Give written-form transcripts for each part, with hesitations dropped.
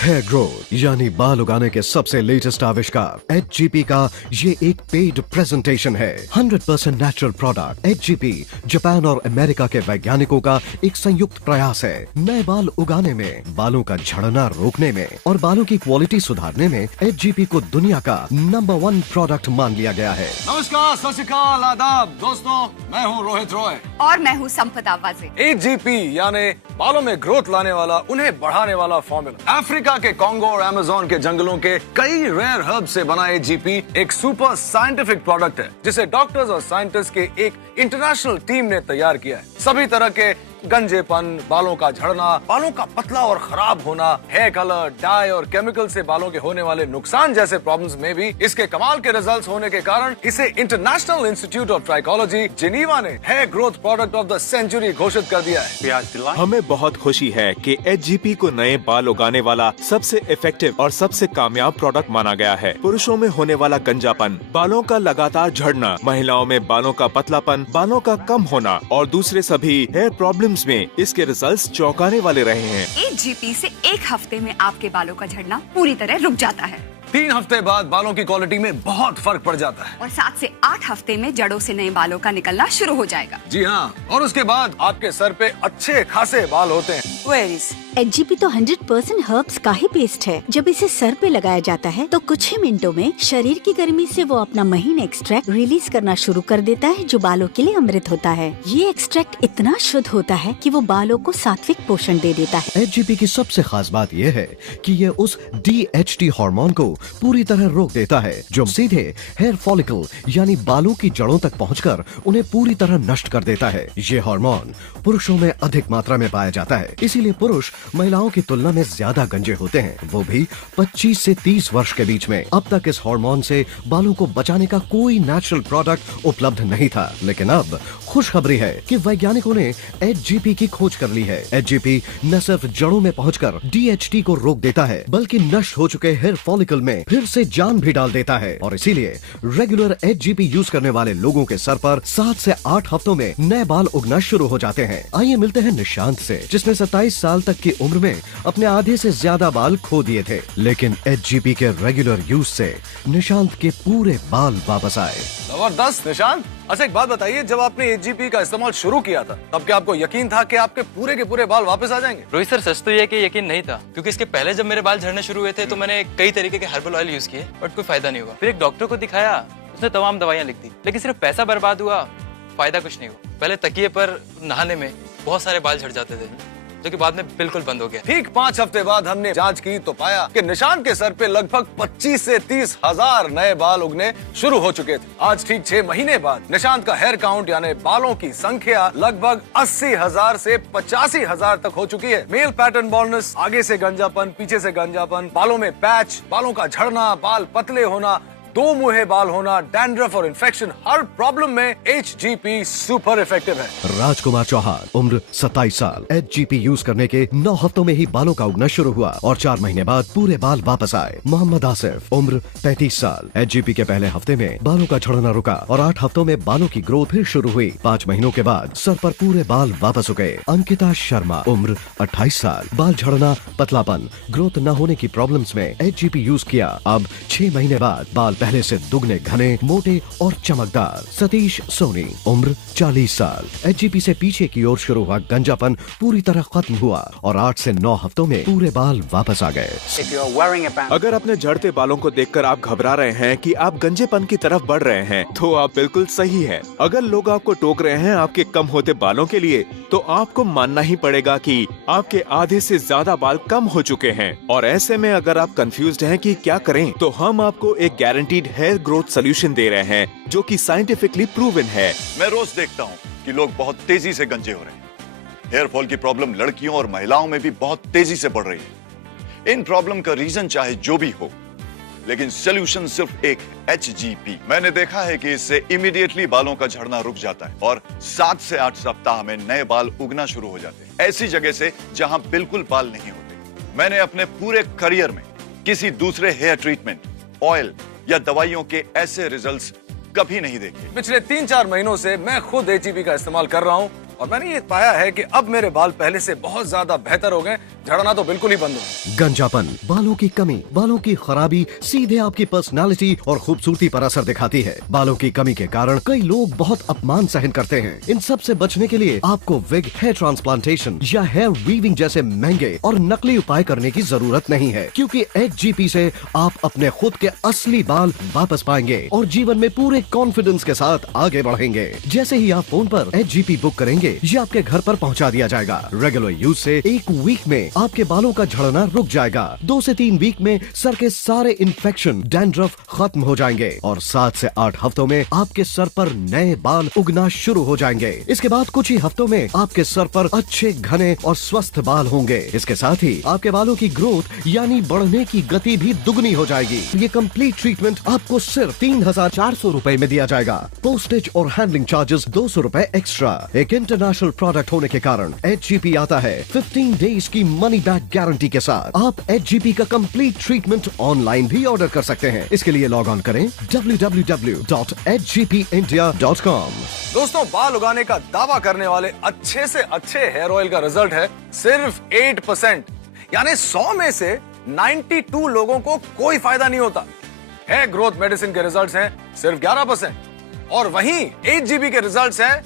Hair growth यानी बाल उगाने के सबसे लेटेस्ट आविष्कार HGP का ये एक पेड प्रेजेंटेशन है। 100% नेचुरल प्रोडक्ट HGP जापान और अमेरिका के वैज्ञानिकों का एक संयुक्त प्रयास है। नए बाल उगाने में, बालों का झड़ना रोकने में और बालों की क्वालिटी सुधारने में HGP को दुनिया का नंबर 1 प्रोडक्ट मान लिया गया है। नमस्कार, सत श्री अकाल, आदाब दोस्तों, मैं हूँ रोहित रॉय और मैं हूँ संपदा वाजे। HGP यानी बालों में ग्रोथ लाने वाला, उन्हें बढ़ाने वाला फॉर्मूला। अफ्रीका के कॉन्गो और अमेज़न के जंगलों के कई रेयर हर्ब से बना HGP एक सुपर साइंटिफिक प्रोडक्ट है, जिसे डॉक्टर्स और साइंटिस्ट के एक इंटरनेशनल टीम ने तैयार किया है। सभी तरह के गंजेपन, बालों का झड़ना, बालों का पतला और खराब होना, हेयर कलर, डाई और केमिकल से बालों के होने वाले नुकसान जैसे प्रॉब्लम्स में भी इसके कमाल के रिजल्ट्स होने के कारण इसे international institute of trichology Geneva ने hair growth product of the century घोषित कर दिया है। हमें बहुत खुशी है कि HGP को नए बाल उगाने वाला सबसे इफेक्टिव और सबसे कामयाब प्रोडक्ट माना गया है। पुरुषों में होने वाला गंजापन, बालों का लगातार झड़ना, महिलाओं में बालों का पतलापन, बालों का कम होना और दूसरे सभी हेयर प्रॉब्लम्स में इसके रिजल्ट्स चौंकाने वाले रहे हैं। HGP से एक हफ्ते में आपके बालों का झड़ना पूरी तरह रुक जाता है। 3 हफ्ते बाद बालों की क्वालिटी में बहुत फर्क पड़ जाता है और 7 से 8 हफ्ते में जड़ों से नए बालों का निकलना शुरू हो जाएगा। जी हाँ, और उसके बाद आपके सर पे अच्छे खासे बाल होते हैं। HGP तो 100% हर्ब्स का ही पेस्ट है। जब इसे सर पे लगाया जाता है तो कुछ ही मिनटों में शरीर की गर्मी से वो अपना महीन एक्सट्रैक्ट रिलीज करना शुरू कर देता है, जो बालों के लिए अमृत होता है। ये एक्सट्रैक्ट इतना शुद्ध होता है कि वो बालों को सात्विक पोषण दे देता है। HGP की सबसे खास बात यह है कि ये उस DHT हार्मोन को पूरी तरह रोक देता है, जो सीधे हेयर फॉलिकल यानी बालों की जड़ों तक पहुंचकर उन्हें पूरी तरह नष्ट कर देता है। ये हार्मोन पुरुषों में अधिक मात्रा में पाया जाता है, इसीलिए पुरुष महिलाओं की तुलना में ज्यादा गंजे होते हैं, वो भी 25 से 30 वर्ष के बीच में। अब तक इस हार्मोन से बालों को बचाने का कोई नेचुरल प्रोडक्ट उपलब्ध नहीं था, लेकिन अब खुशखबरी है कि वैज्ञानिकों ने HGP की खोज कर ली है। HGP न सिर्फ जड़ों में पहुंचकर DHT को रोक देता है, बल्कि नष्ट हो चुके हेयर फॉलिकल में फिर से जान भी डाल देता है। और इसीलिए रेगुलर HGP यूज करने वाले लोगों के सर पर 7 से 8 हफ्तों में नए बाल उगना शुरू हो जाते हैं। आइए मिलते हैं निशांत से, जिसने 27 साल तक की उम्र में अपने आधे से ज्यादा बाल खो दिए थे, लेकिन HGP के रेगुलर यूज से निशांत के पूरे बाल वापस आए। जबरदस्त निशांत। अच्छा, एक बात बताइए, जब आपने HGP का इस्तेमाल शुरू किया था तब क्या आपको यकीन था कि आपके पूरे के पूरे बाल वापस आ जाएंगे? रोहित सर, सच तो ये है कि यकीन नहीं था, क्योंकि इसके पहले जब मेरे बाल झड़ने शुरू हुए थे तो मैंने कई तरीके के हर्बल ऑयल यूज किए, बट कोई फायदा नहीं हुआ। फिर एक डॉक्टर को दिखाया, उसने तमाम दवाइयां लिख दी, लेकिन सिर्फ पैसा बर्बाद हुआ, फायदा कुछ नहीं हुआ। पहले तकिए पर नहाने में बहुत सारे बाल झड़ जाते थे, जो कि बाद में बिल्कुल बंद हो गया। ठीक 5 हफ्ते बाद हमने जांच की तो पाया कि निशांत के सर पे लगभग 25 से 30 हजार नए बाल उगने शुरू हो चुके थे। आज ठीक 6 महीने बाद निशांत का हेयर काउंट यानी बालों की संख्या लगभग 80,000 से 85,000 तक हो चुकी है। मेल पैटर्न बॉल्डनेस, आगे से गंजापन, पीछे से गंजापन, बालों में पैच, बालों का झड़ना, बाल पतले होना, 2 मुहे बाल होना, डैंड्रफ और इन्फेक्शन, हर प्रॉब्लम में HGP सुपर इफेक्टिव है। राजकुमार चौहान, उम्र 27 साल, HGP यूज करने के 9 हफ्तों में ही बालों का उगना शुरू हुआ और 4 महीने बाद पूरे बाल वापस आए। मोहम्मद आसिफ, उम्र 35 साल, HGP के पहले हफ्ते में बालों का झड़ना रुका और 8 हफ्तों में बालों की ग्रोथ फिर शुरू हुई। 5 महीनों के बाद सर पर पूरे बाल वापस उगे। अंकिता शर्मा, उम्र 28 साल, बाल झड़ना, पतलापन, ग्रोथ न होने की प्रॉब्लम्स में HGP यूज किया। अब 6 महीने बाद बाल पहले से दुगने घने, मोटे और चमकदार। सतीश सोनी, उम्र 40 साल, HGP से पीछे की ओर शुरू हुआ गंजापन पूरी तरह खत्म हुआ और 8 से 9 हफ्तों में पूरे बाल वापस आ गए। अगर अपने झड़ते बालों को देखकर आप घबरा रहे हैं कि आप गंजेपन की तरफ बढ़ रहे हैं, तो आप बिल्कुल सही हैं। अगर लोग आपको टोक रहे हैं आपके कम होते बालों के लिए, तो आपको मानना ही पड़ेगा कि आपके आधे से ज्यादा बाल कम हो चुके हैं। और ऐसे में अगर आप कंफ्यूज्ड हैं कि क्या करें, तो हम आपको एक गारंटीड हेयर ग्रोथ सोल्यूशन दे रहे हैं, जो कि साइंटिफिकली प्रूवन है। मैं रोज देखता हूँ कि लोग बहुत तेजी से गंजे हो रहे हैं। हेयर फॉल की प्रॉब्लम लड़कियों और महिलाओं में भी बहुत तेजी से बढ़ रही है। इन प्रॉब्लम का रीजन चाहे जो भी हो, लेकिन सोल्यूशन सिर्फ एक है, HGP। मैंने देखा है कि इससे इमीडिएटली बालों का झड़ना रुक जाता है और 7 से 8 सप्ताह में नए बाल उगना शुरू हो जाते हैं, ऐसी जगह से जहां बिल्कुल बाल नहीं होते। मैंने अपने पूरे करियर में किसी दूसरे हेयर ट्रीटमेंट, ऑयल या दवाइयों के ऐसे रिजल्ट्स कभी नहीं देखे। पिछले 3-4 महीनों से मैं खुद HGP का इस्तेमाल कर रहा हूँ और मैंने ये पाया है कि अब मेरे बाल पहले से बहुत ज्यादा बेहतर हो गए। झड़ना तो बिल्कुल ही बंद हो। गंजापन, बालों की कमी, बालों की खराबी सीधे आपकी पर्सनालिटी और खूबसूरती पर असर दिखाती है। बालों की कमी के कारण कई लोग बहुत अपमान सहन करते हैं। इन सब से बचने के लिए आपको विग, हेयर ट्रांसप्लांटेशन या हेयर वीविंग जैसे महंगे और नकली उपाय करने की जरूरत नहीं है, क्योंकि HGP से आप अपने खुद के असली बाल वापस पाएंगे और जीवन में पूरे कॉन्फिडेंस के साथ आगे बढ़ेंगे। जैसे ही आप फोन पर HGP बुक करेंगे, ये आपके घर पर पहुंचा दिया जाएगा। रेगुलर यूज से 1 वीक में आपके बालों का झड़ना रुक जाएगा। 2 से 3 वीक में सर के सारे इन्फेक्शन, डैंड्रफ खत्म हो जाएंगे और 7 से 8 हफ्तों में आपके सर पर नए बाल उगना शुरू हो जाएंगे। इसके बाद कुछ ही हफ्तों में आपके सर पर अच्छे घने और स्वस्थ बाल होंगे। इसके साथ ही आपके बालों की ग्रोथ यानी बढ़ने की गति भी दुगनी हो जाएगी। ये कंप्लीट ट्रीटमेंट आपको सिर्फ 3,400 रूपए में दिया जाएगा। पोस्टेज और हैंडलिंग चार्जेस 200 रूपए एक्स्ट्रा। एक इंटरनेशनल प्रोडक्ट होने के कारण HGP आता है 15 डेज की मनी बैक गारंटी के साथ। आप HGP का कंप्लीट ट्रीटमेंट ऑनलाइन भी ऑर्डर कर सकते हैं। इसके लिए लॉग ऑन करें www.hgpindia.com। दोस्तों, बाल उगाने का दावा करने वाले अच्छे से अच्छे हेयर ऑयल का रिजल्ट है सिर्फ 8%, यानी 100 में से 92 लोगों को कोई फायदा नहीं होता। हेयर ग्रोथ मेडिसिन के रिजल्ट्स हैं सिर्फ 11% और वहीं HGP के रिजल्ट्स हैं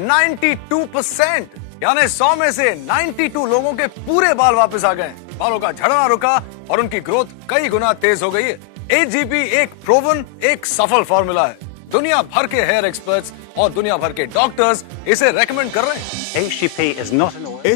92%, यानी 100 में से 92 लोगों के पूरे बाल वापस आ गए। बालों का झड़ना रुका और उनकी ग्रोथ कई गुना तेज हो गई है। HGP एक प्रूवन, एक सफल फॉर्मूला है। दुनिया भर के हेयर एक्सपर्ट्स और दुनिया भर के डॉक्टर्स इसे रेकमेंड कर रहे हैं।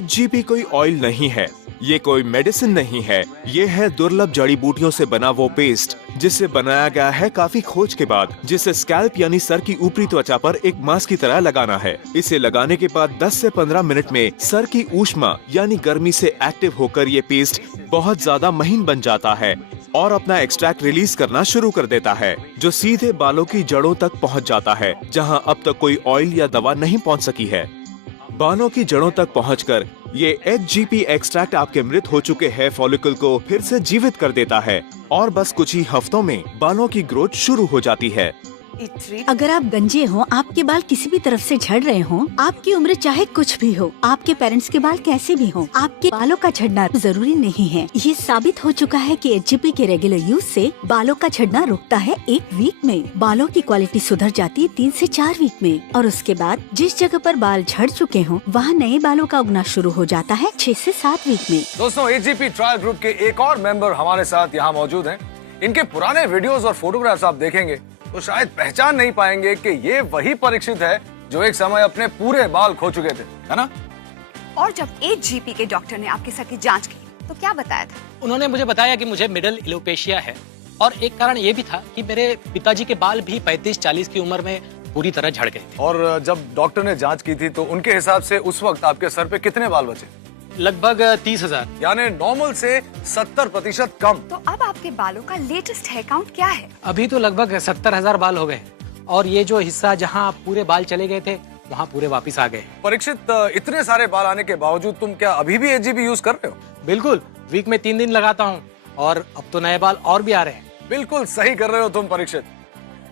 HGP कोई ऑयल नहीं है, ये कोई मेडिसिन नहीं है, ये है दुर्लभ जड़ी बूटियों से बना वो पेस्ट जिसे बनाया गया है काफी खोज के बाद, जिसे स्कैल्प यानी सर की ऊपरी त्वचा पर एक मास्क की तरह लगाना है। इसे लगाने के बाद 10 से 15 मिनट में सर की ऊष्मा यानी गर्मी से एक्टिव होकर ये पेस्ट बहुत ज्यादा महीन बन जाता है और अपना एक्सट्रैक्ट रिलीज करना शुरू कर देता है, जो सीधे बालों की जड़ों तक पहुंच जाता है, जहां अब तक कोई ऑयल या दवा नहीं पहुंच सकी है। बालों की जड़ों तक पहुंचकर ये HGP एक्सट्रैक्ट आपके मृत हो चुके हेयर फॉलिकल को फिर से जीवित कर देता है और बस कुछ ही हफ्तों में बालों की ग्रोथ शुरू हो जाती है। अगर आप गंजे हो, आपके बाल किसी भी तरफ से झड़ रहे हो, आपकी उम्र चाहे कुछ भी हो, आपके पेरेंट्स के बाल कैसे भी हो, आपके बालों का झड़ना जरूरी नहीं है। ये साबित हो चुका है कि HGP के रेगुलर यूज से बालों का झड़ना रुकता है 1 वीक में। बालों की क्वालिटी सुधर जाती है 3 से 4 वीक में और उसके बाद जिस जगह पर बाल झड़ चुके हों, वहाँ नए बालों का उगना शुरू हो जाता है 6 से 7 वीक में। दोस्तों, HGP ट्रायल ग्रुप के एक और मेंबर हमारे साथ यहाँ मौजूद हैं। इनके पुराने वीडियोस और फोटोग्राफ्स आप देखेंगे तो शायद पहचान नहीं पाएंगे कि ये वही परीक्षित है जो एक समय अपने पूरे बाल खो चुके थे, है ना? और जब HGP के डॉक्टर ने आपके सर की जांच की तो क्या बताया था? उन्होंने मुझे बताया कि मुझे मिडल एलोपेशिया है और एक कारण ये भी था कि मेरे पिताजी के बाल भी 35-40 की उम्र में पूरी तरह झड़ गए थे। और जब डॉक्टर ने जांच की थी तो उनके हिसाब से उस वक्त आपके सर पे कितने बाल बचे? लगभग 30,000, यानी नॉर्मल से 70% कम। तो अब आपके बालों का लेटेस्ट हेयर काउंट क्या है? अभी तो लगभग 70,000 बाल हो गए और ये जो हिस्सा जहाँ पूरे बाल चले गए थे वहाँ पूरे वापस आ गए। परीक्षित, इतने सारे बाल आने के बावजूद तुम क्या अभी भी HGP यूज कर रहे हो? बिल्कुल, वीक में 3 दिन लगाता हूँ और अब तो नए बाल और भी आ रहे हैं। बिल्कुल सही कर रहे हो तुम परीक्षित।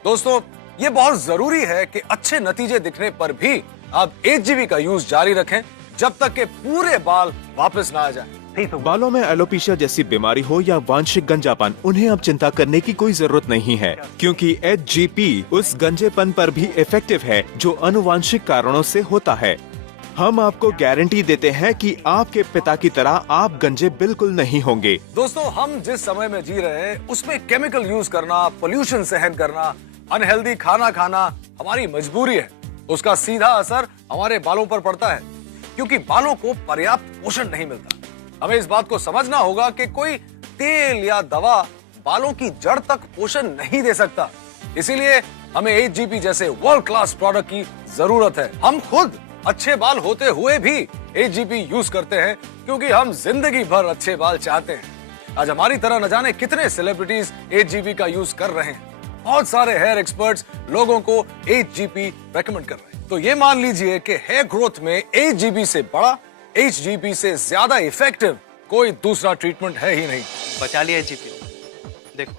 दोस्तों, ये बहुत जरूरी है कि अच्छे नतीजे दिखने पर भी आप HGP का यूज जारी रखें जब तक के पूरे बाल वापस ना आ जाए। बालों में एलोपेशिया जैसी बीमारी हो या वांशिक गंजापन, उन्हें अब चिंता करने की कोई जरूरत नहीं है, क्योंकि HGP उस गंजेपन पर भी इफेक्टिव है जो अनुवांशिक कारणों से होता है। हम आपको गारंटी देते हैं कि आपके पिता की तरह आप गंजे बिल्कुल नहीं होंगे। दोस्तों, हम जिस समय में जी रहे हैं उसमें केमिकल यूज करना, पोल्यूशन सहन करना, अनहेल्दी खाना खाना हमारी मजबूरी है। उसका सीधा असर हमारे बालों पर पड़ता है, क्योंकि बालों को पर्याप्त पोषण नहीं मिलता। हमें इस बात को समझना होगा कि कोई तेल या दवा बालों की जड़ तक पोषण नहीं दे सकता। इसीलिए हमें HGP जैसे वर्ल्ड क्लास प्रोडक्ट की जरूरत है। हम खुद अच्छे बाल होते हुए भी HGP यूज करते हैं, क्योंकि हम जिंदगी भर अच्छे बाल चाहते हैं। आज हमारी तरह न जाने कितने सेलिब्रिटीज HGP का यूज कर रहे हैं। बहुत सारे हेयर एक्सपर्ट्स लोगों को HGP रेकमेंड कर रहे हैं। तो ये मान लीजिए कि हेयर ग्रोथ में HGP से बड़ा, HGP से ज्यादा इफेक्टिव कोई दूसरा ट्रीटमेंट है ही नहीं। बचा लिया HGP। देखो,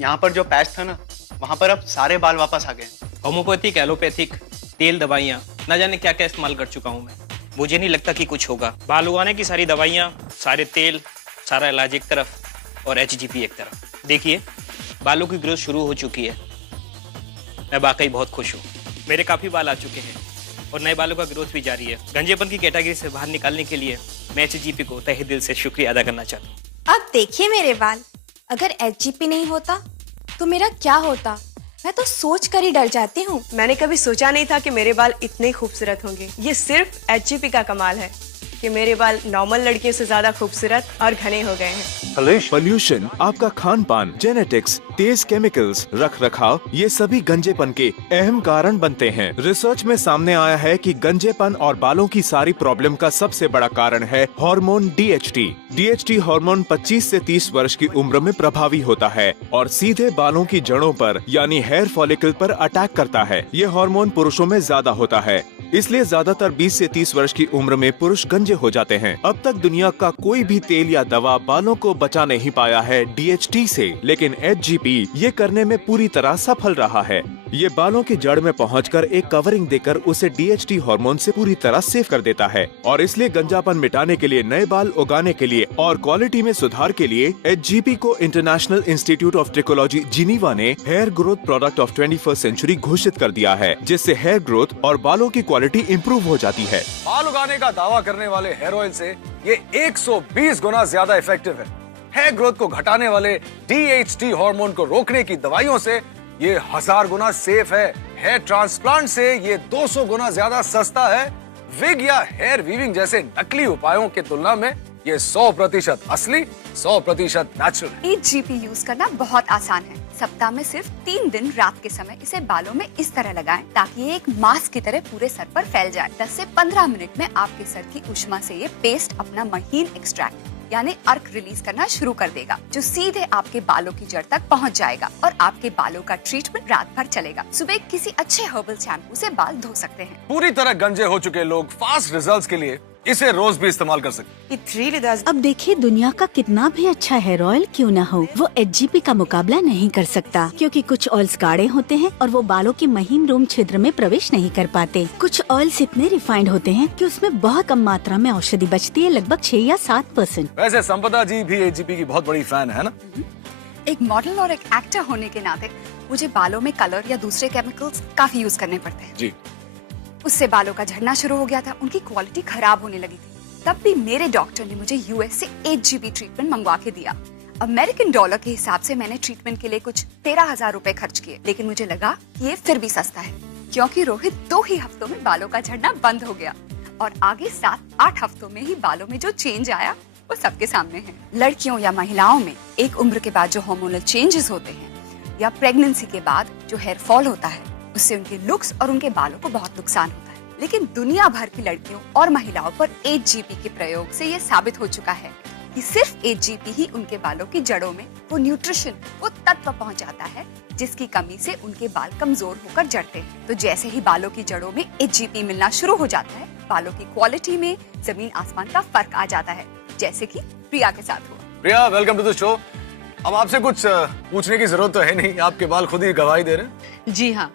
यहाँ पर जो पैच था ना, वहाँ पर अब सारे बाल वापस आ गए। होम्योपैथिक, एलोपैथिक, तेल, दवाइयाँ, न जाने क्या क्या इस्तेमाल कर चुका हूँ मैं। मुझे नहीं लगता कि कुछ होगा। बाल उगाने की सारी दवाइयाँ, सारे तेल, सारा इलाज एक तरफ और HGP एक तरफ। देखिए बालों की ग्रोथ शुरू हो चुकी है। मैं वाकई बहुत खुश हूँ। मेरे काफ़ी बाल आ चुके हैं और नए बालों का ग्रोथ भी जारी है। गंजेपन की कैटेगरी से बाहर निकालने के लिए मैं HGP को तहे दिल से शुक्रिया अदा करना चाहता हूँ। अब देखिए मेरे बाल, अगर HGP नहीं होता तो मेरा क्या होता? मैं तो सोच कर ही डर जाती हूँ। मैंने कभी सोचा नहीं था कि मेरे बाल इतने खूबसूरत होंगे। ये सिर्फ HGP का कमाल है कि मेरे बाल नॉर्मल लड़कियों से ज्यादा खूबसूरत और घने हो गए हैं। पोल्यूशन, आपका खान पान, जेनेटिक्स, तेज केमिकल्स, रख रखाव, ये सभी गंजेपन के अहम कारण बनते हैं। रिसर्च में सामने आया है कि गंजेपन और बालों की सारी प्रॉब्लम का सबसे बड़ा कारण है हार्मोन DHT। DHT हार्मोन 25 से 30 वर्ष की उम्र में प्रभावी होता है और सीधे बालों की जड़ों पर यानी हेयर फॉलिकल पर अटैक करता है। ये हार्मोन पुरुषों में ज्यादा होता है, इसलिए ज्यादातर 20 से 30 वर्ष की उम्र में पुरुष गंजे हो जाते हैं। अब तक दुनिया का कोई भी तेल या दवा बालों को बचा नहीं पाया है DHT से, लेकिन HGP ये करने में पूरी तरह सफल रहा है। ये बालों की जड़ में पहुंचकर एक कवरिंग देकर उसे DHT हार्मोन से पूरी तरह सेफ कर देता है और इसलिए गंजापन मिटाने के लिए, नए बाल उगाने के लिए और क्वालिटी में सुधार के लिए HGP को International institute of Trichology Geneva ने hair growth product of 21st century घोषित कर दिया है, जिससे हेयर ग्रोथ और बालों की क्वालिटी इम्प्रूव हो जाती है। बाल उगाने का दावा करने वाले हेयर ऑयल से ये 120 गुना ज्यादा इफेक्टिव है। हेयर ग्रोथ को घटाने वाले DHT हार्मोन को रोकने की दवाइयों से ये 1000 गुना सेफ है। हेयर ट्रांसप्लांट से ये 200 गुना ज्यादा सस्ता है। विग या हेयर वीविंग जैसे नकली उपायों की तुलना में ये 100% असली, 100% नेचुरल। HGP यूज करना बहुत आसान है। सप्ताह में सिर्फ 3 दिन रात के समय इसे बालों में इस तरह लगाएं ताकि ये एक मास्क की तरह पूरे सर पर फैल जाए। 10 से 15 मिनट में आपके सर की ऊष्मा से ये पेस्ट अपना महीन एक्सट्रैक्ट यानी अर्क रिलीज करना शुरू कर देगा, जो सीधे आपके बालों की जड़ तक पहुंच जाएगा और आपके बालों का ट्रीटमेंट रात भर चलेगा। सुबह किसी अच्छे हर्बल शैम्पू से बाल धो सकते हैं। पूरी तरह गंजे हो चुके लोग फास्ट रिजल्ट्स के लिए इसे रोज भी इस्तेमाल कर सकते। It really does. अब देखिए, दुनिया का कितना भी अच्छा हेयर ऑयल क्यों ना हो, वो HGP का मुकाबला नहीं कर सकता, क्योंकि कुछ ऑयल्स गाढ़े होते हैं और वो बालों के महीन रोम छिद्र में प्रवेश नहीं कर पाते। कुछ ऑयल्स इतने रिफाइंड होते हैं कि उसमें बहुत कम मात्रा में औषधि बचती है, लगभग 6 या 7%। वैसे संपदा जी भी HGP की बहुत बड़ी फैन है ना? एक मॉडल और एक एक्टर होने के नाते मुझे बालों में कलर या दूसरे केमिकल्स काफी यूज करने पड़ते हैं जी। उससे बालों का झड़ना शुरू हो गया था, उनकी क्वालिटी खराब होने लगी थी। तब भी मेरे डॉक्टर ने मुझे US से HGP ट्रीटमेंट मंगवा के दिया। अमेरिकन डॉलर के हिसाब से मैंने ट्रीटमेंट के लिए कुछ 13,000 रुपए खर्च किए, लेकिन मुझे लगा कि ये फिर भी सस्ता है, क्योंकि रोहित 2 ही हफ्तों में बालों का झड़ना बंद हो गया और आगे 7-8 हफ्तों में ही बालों में जो चेंज आया वो सबके सामने है। लड़कियों या महिलाओं में एक उम्र के बाद जो हार्मोनल चेंजेस होते हैं या प्रेगनेंसी के बाद जो हेयर फॉल होता है, उससे उनके लुक्स और उनके बालों को बहुत नुकसान होता है। लेकिन दुनिया भर की लड़कियों और महिलाओं पर HGP के प्रयोग से ये साबित हो चुका है कि सिर्फ HGP ही उनके बालों की जड़ों में वो न्यूट्रिशन, वो तत्व पहुंचाता है जिसकी कमी से उनके बाल कमजोर होकर जड़ते हैं। तो जैसे ही बालों की जड़ों में HGP मिलना शुरू हो जाता है, बालों की क्वालिटी में जमीन आसमान का फर्क आ जाता है, जैसे कि प्रिया के साथ हुआ। प्रिया, वेलकम टू द शो। अब आपसे कुछ पूछने की जरूरत तो है नहीं, आपके बाल खुद ही गवाही दे रहे हैं। जी हाँ,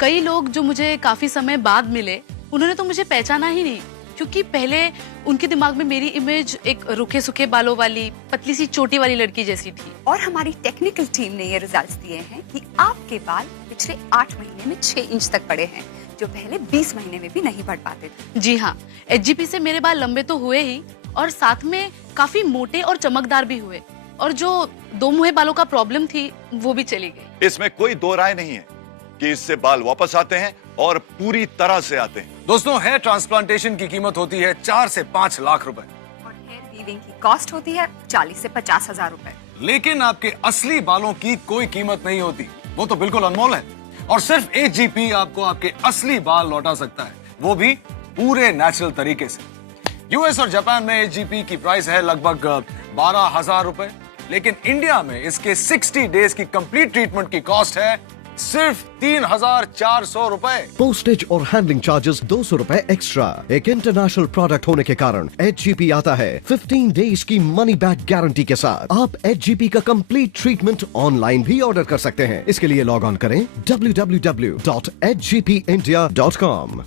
कई लोग जो मुझे काफी समय बाद मिले, उन्होंने तो मुझे पहचाना ही नहीं, क्योंकि पहले उनके दिमाग में मेरी इमेज एक रुखे सूखे बालों वाली, पतली सी चोटी वाली लड़की जैसी थी। और हमारी टेक्निकल टीम ने ये रिजल्ट्स दिए हैं कि आपके बाल पिछले 8 महीने में 6 इंच तक बढ़े हैं, जो पहले 20 महीने में भी नहीं बढ़ पाते थे। जी हाँ, HGP से मेरे बाल लंबे तो हुए ही और साथ में काफी मोटे और चमकदार भी हुए, और जो 2 मुहे बालों का प्रॉब्लम थी वो भी चली गई। इसमें कोई दो राय नहीं है कि इससे बाल वापस आते हैं और पूरी तरह से आते हैं। दोस्तों, हेयर ट्रांसप्लांटेशन की कीमत होती है 4 से 5 लाख रुपए और हेयर वीविंग की कॉस्ट होती है 40 से 50 हजार रुपए। लेकिन आपके असली बालों की कोई कीमत नहीं होती, वो तो बिल्कुल अनमोल है। और सिर्फ HGP आपको आपके असली बाल लौटा सकता है, वो भी पूरे नेचुरल तरीके से। US और जापान में HGP की प्राइस है लगभग 12,000 रुपए, लेकिन इंडिया में इसके 60 डेज की कंप्लीट ट्रीटमेंट की कॉस्ट है सिर्फ 3,400 रुपए। पोस्टेज और हैंडलिंग चार्जेस 200 रुपए एक्स्ट्रा। एक इंटरनेशनल प्रोडक्ट होने के कारण HGP आता है 15 डेज की मनी बैक गारंटी के साथ। आप HGP का कंप्लीट ट्रीटमेंट ऑनलाइन भी ऑर्डर कर सकते हैं। इसके लिए लॉग ऑन करें www.hgpindia.com।